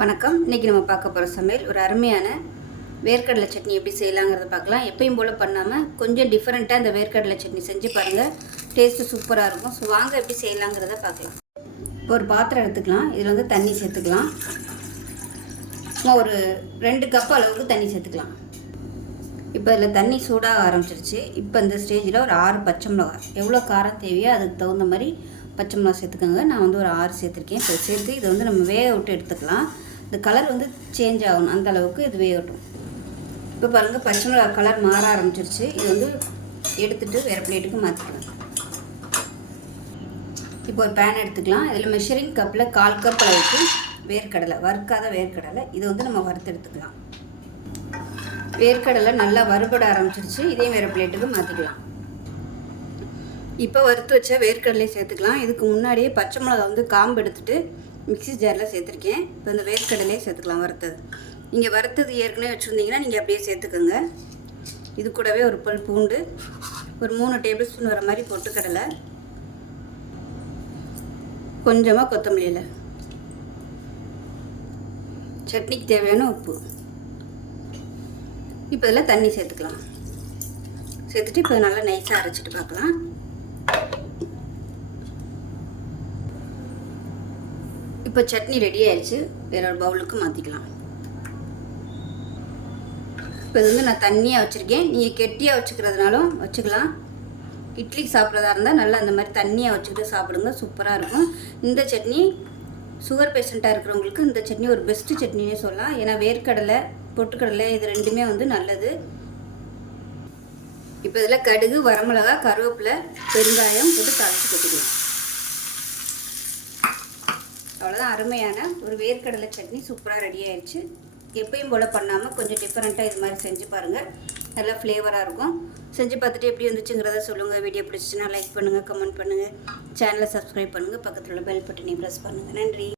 வணக்கம். இன்றைக்கி நம்ம பார்க்க போகிற சமையல் ஒரு அருமையான வேர்க்கடலை சட்னி எப்படி செய்யலாங்கிறத பார்க்கலாம். எப்பயும் போல் பண்ணாமல் கொஞ்சம் டிஃப்ரெண்ட்டாக இந்த வேர்க்கடலை சட்னி செஞ்சு பாருங்கள். டேஸ்ட்டு சூப்பராக இருக்கும். ஸோ வாங்க எப்படி செய்யலாங்கிறத பார்க்கலாம். இப்போ ஒரு பாத்திரம் எடுத்துக்கலாம். இதில் வந்து தண்ணி சேர்த்துக்கலாம். சும்மா ஒரு 2 கப் அளவுக்கு தண்ணி சேர்த்துக்கலாம். இப்போ இதில் தண்ணி சூடாக ஆரம்பிச்சிருச்சு. இப்போ இந்த ஸ்டேஜில் ஒரு 6 பச்சை மிளகாய், எவ்வளோ காரம் தேவையோ அதுக்கு தகுந்த மாதிரி பச்சை மிளகாய் சேர்த்துக்கோங்க. நான் வந்து ஒரு 6 சேர்த்துருக்கேன். இப்போ சேர்த்து இதை வந்து நம்ம வேக விட்டு எடுத்துக்கலாம். இந்த கலர் வந்து சேஞ்ச் ஆகணும், அந்த அளவுக்கு இது வேகட்டும். இப்போ பாருங்கள், பச்சை மிளகாய் கலர் மாற ஆரம்பிச்சிருச்சு. இது வந்து எடுத்துகிட்டு வேறு பிளேட்டுக்கு மாற்றிக்கலாம். இப்போ ஒரு பேன் எடுத்துக்கலாம். இதில் மெஷரிங் கப்பில் 1/4 கப் அளவுக்கு வேர்க்கடலை, வறுக்காத வேர்க்கடலை, இதை வந்து நம்ம வறுத்து எடுத்துக்கலாம். வேர்க்கடலை நல்லா வறுபட ஆரம்பிச்சிருச்சு. இதையும் வேறு பிளேட்டுக்கு மாற்றிக்கலாம். இப்போ வறுத்து வச்ச வேர்க்கடலையை சேர்த்துக்கலாம். இதுக்கு முன்னாடியே பச்சை மிளகா வந்து காம்பு எடுத்துகிட்டு மிக்ஸி ஜாரில் சேர்த்துருக்கேன். இப்போ இந்த வேர்க்கடலையே சேர்த்துக்கலாம். வறுத்தது நீங்கள் வறுத்தது ஏற்கனவே வச்சுருந்தீங்கன்னா நீங்கள் அப்படியே சேர்த்துக்கோங்க. இது கூடவே ஒரு பல் பூண்டு, ஒரு 3 டேபிள் ஸ்பூன் வர மாதிரி பொட்டுக்கடலை, கொஞ்சமாக கொத்தமல்லி இலை, சட்னிக்கு தேவையான உப்பு. இப்போ இதில் தண்ணி சேர்த்துக்கலாம். சேர்த்துட்டு இப்போ நல்லா நைஸாக அரைச்சிட்டு பார்க்கலாம். இப்போ சட்னி ரெடி ஆயிடுச்சு. வேற ஒரு பவுலுக்கு மாற்றிக்கலாம். இப்போ இது வந்து நான் தண்ணியாக வச்சுருக்கேன். நீங்கள் கெட்டியாக வச்சுக்கிறதுனாலும் வச்சுக்கலாம். இட்லிக்கு சாப்பிட்றதா இருந்தால் நல்லா அந்த மாதிரி தண்ணியாக வச்சுக்கிட்டு சாப்பிடுங்க, சூப்பராக இருக்கும். இந்த சட்னி சுகர் பேஷண்ட்டாக இருக்கிறவங்களுக்கு இந்த சட்னி ஒரு பெஸ்ட்டு சட்னினே சொல்லலாம். ஏன்னா வேர்க்கடலை, பொட்டுக்கடலை இது ரெண்டுமே வந்து நல்லது. இப்போ இதில் கடுகு, வரமிளகா, கருவேப்பிலை, பெருங்காயம் போட்டு தாளித்து கொட்டிக்கலாம். அவ்வளோதான், அருமையான ஒரு வேர்க்கடலை சட்னி சூப்பராக ரெடி ஆயிடுச்சு. எப்பயும் போல் பண்ணாமல் கொஞ்சம் டிஃப்ரெண்ட்டாக இது மாதிரி செஞ்சு பாருங்கள். நல்லா ஃப்ளேவராக இருக்கும். செஞ்சு பார்த்துட்டு எப்படி வந்துச்சுங்கிறத சொல்லுங்கள். வீடியோ பிடிச்சிச்சுன்னா லைக் பண்ணுங்கள், கமெண்ட் பண்ணுங்கள், சேனலை சப்ஸ்கிரைப் பண்ணுங்கள், பக்கத்தில் உள்ள பெல் பட்டனையும் ப்ரெஸ் பண்ணுங்கள். நன்றி.